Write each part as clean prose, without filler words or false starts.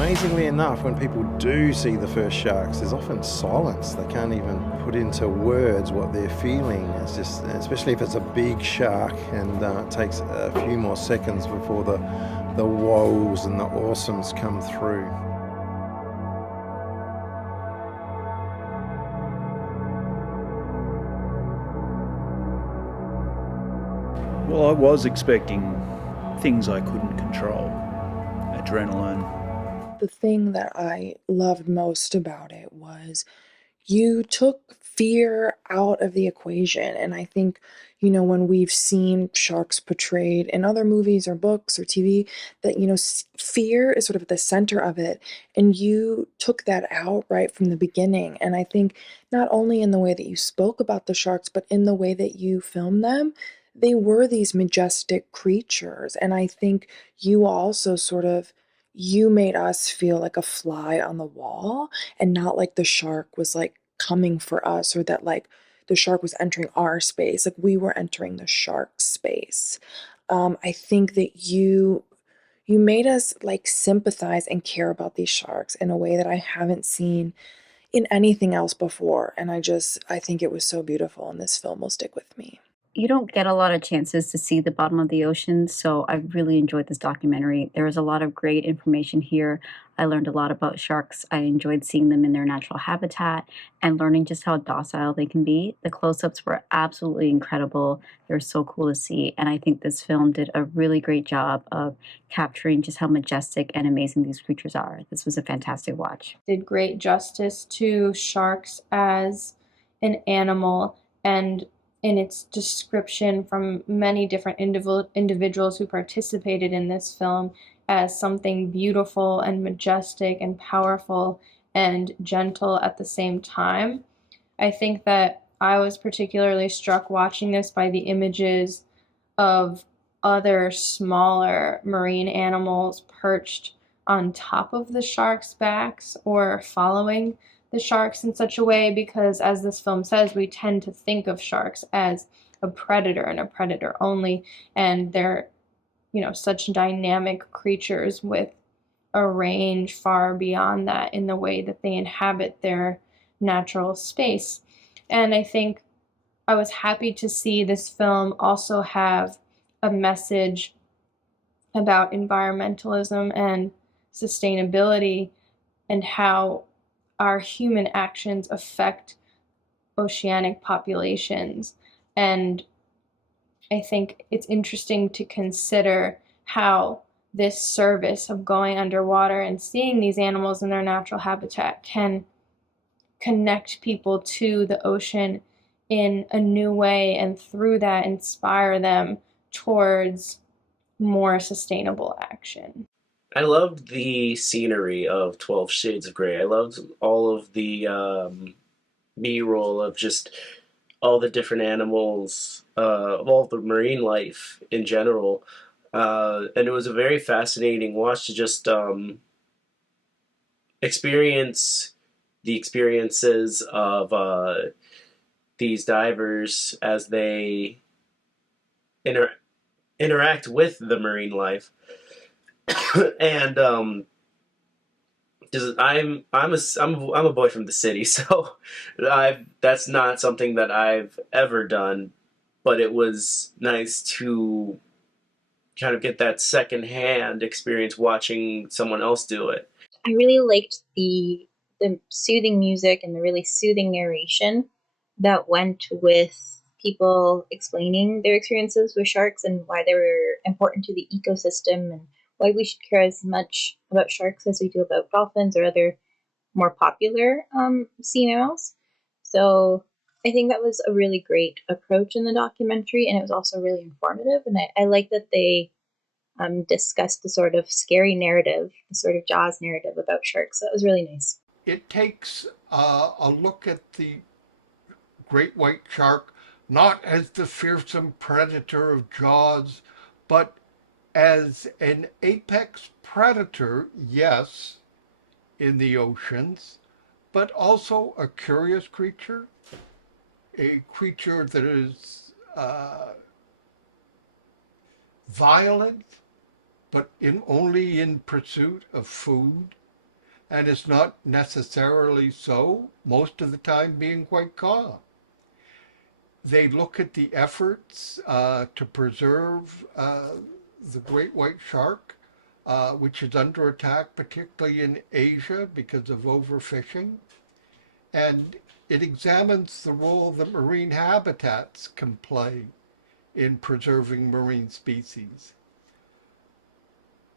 Amazingly enough, when people do see the first sharks, there's often silence. They can't even put into words what they're feeling. It's just, especially if it's a big shark, and it takes a few more seconds before the woes and the awesomes come through. Well, I was expecting things I couldn't control. Adrenaline. The thing that I loved most about it was you took fear out of the equation. And I think, when we've seen sharks portrayed in other movies or books or TV, that, fear is sort of at the center of it. And you took that out right from the beginning. And I think not only in the way that you spoke about the sharks, but in the way that you filmed them, they were these majestic creatures. And I think you also you made us feel like a fly on the wall and not like the shark was like coming for us, or that like the shark was entering our space. Like we were entering the shark space. I think that you made us like sympathize and care about these sharks in a way that I haven't seen in anything else before. And I think it was so beautiful, and this film will stick with me. You don't get a lot of chances to see the bottom of the ocean, so I really enjoyed this documentary. There was a lot of great information here. I learned a lot about sharks. I enjoyed seeing them in their natural habitat and learning just how docile they can be. The close-ups were absolutely incredible. They're so cool to see, and I think this film did a really great job of capturing just how majestic and amazing these creatures are. This was a fantastic watch. Did great justice to sharks as an animal, and in its description from many different individuals who participated in this film as something beautiful and majestic and powerful and gentle at the same time. I think that I was particularly struck watching this by the images of other smaller marine animals perched on top of the sharks' backs or following the sharks in such a way, because as this film says, we tend to think of sharks as a predator and a predator only, and they're, such dynamic creatures with a range far beyond that in the way that they inhabit their natural space. And I think I was happy to see this film also have a message about environmentalism and sustainability and how our human actions affect oceanic populations. And I think it's interesting to consider how this service of going underwater and seeing these animals in their natural habitat can connect people to the ocean in a new way, and through that inspire them towards more sustainable action. I loved the scenery of 12 Shades of Grey. I loved all of the B-roll of just all the different animals, of all the marine life in general. And it was a very fascinating watch to just experience the experiences of these divers as they interact with the marine life. And just I'm a boy from the city, so that's not something that I've ever done, but it was nice to kind of get that secondhand experience watching someone else do it. I really liked the soothing music and the really soothing narration that went with people explaining their experiences with sharks and why they were important to the ecosystem, and why we should care as much about sharks as we do about dolphins or other more popular sea mammals. So I think that was a really great approach in the documentary, and it was also really informative. And I like that they discussed the sort of scary narrative, the sort of Jaws narrative about sharks. So that was really nice. It takes a look at the great white shark not as the fearsome predator of Jaws, but as an apex predator, yes, in the oceans, but also a curious creature, a creature that is violent, but only in pursuit of food. and is not necessarily so, most of the time being quite calm. They look at the efforts to preserve the great white shark, which is under attack, particularly in Asia because of overfishing. And it examines the role that marine habitats can play in preserving marine species.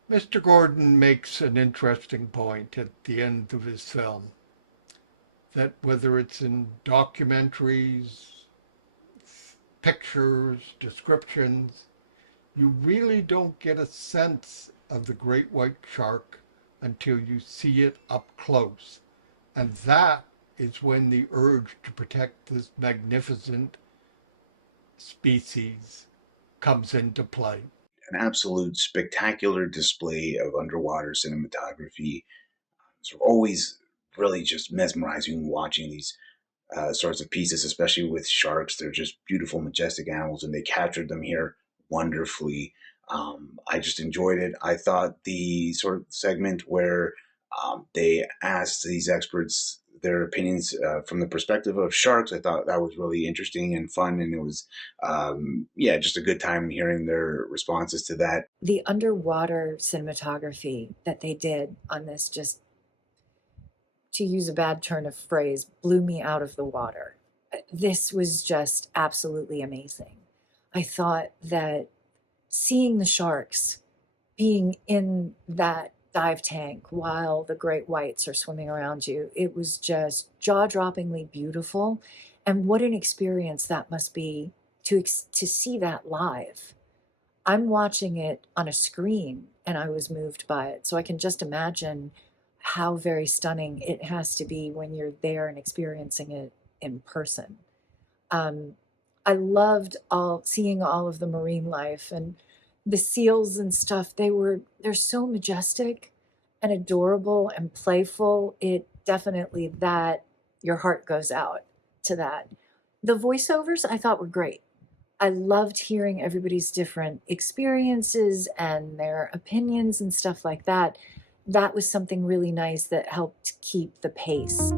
Mr. Gordon makes an interesting point at the end of his film that whether it's in documentaries, pictures, descriptions, you really don't get a sense of the great white shark until you see it up close. And that is when the urge to protect this magnificent species comes into play. An absolute spectacular display of underwater cinematography. It's always really just mesmerizing watching these sorts of pieces, especially with sharks. They're just beautiful, majestic animals, and they captured them here wonderfully. I just enjoyed it. I thought the sort of segment where they asked these experts their opinions from the perspective of sharks, I thought that was really interesting and fun, and it was, yeah, just a good time hearing their responses to that. The underwater cinematography that they did on this, just to use a bad turn of phrase, blew me out of the water. This was just absolutely amazing. I thought that seeing the sharks being in that dive tank while the great whites are swimming around you, it was just jaw-droppingly beautiful. And what an experience that must be to see that live. I'm watching it on a screen and I was moved by it. So I can just imagine how very stunning it has to be when you're there and experiencing it in person. I loved seeing all of the marine life and the seals and stuff. They're so majestic and adorable and playful. It definitely, that your heart goes out to that. The voiceovers I thought were great. I loved hearing everybody's different experiences and their opinions and stuff like that. That was something really nice that helped keep the pace.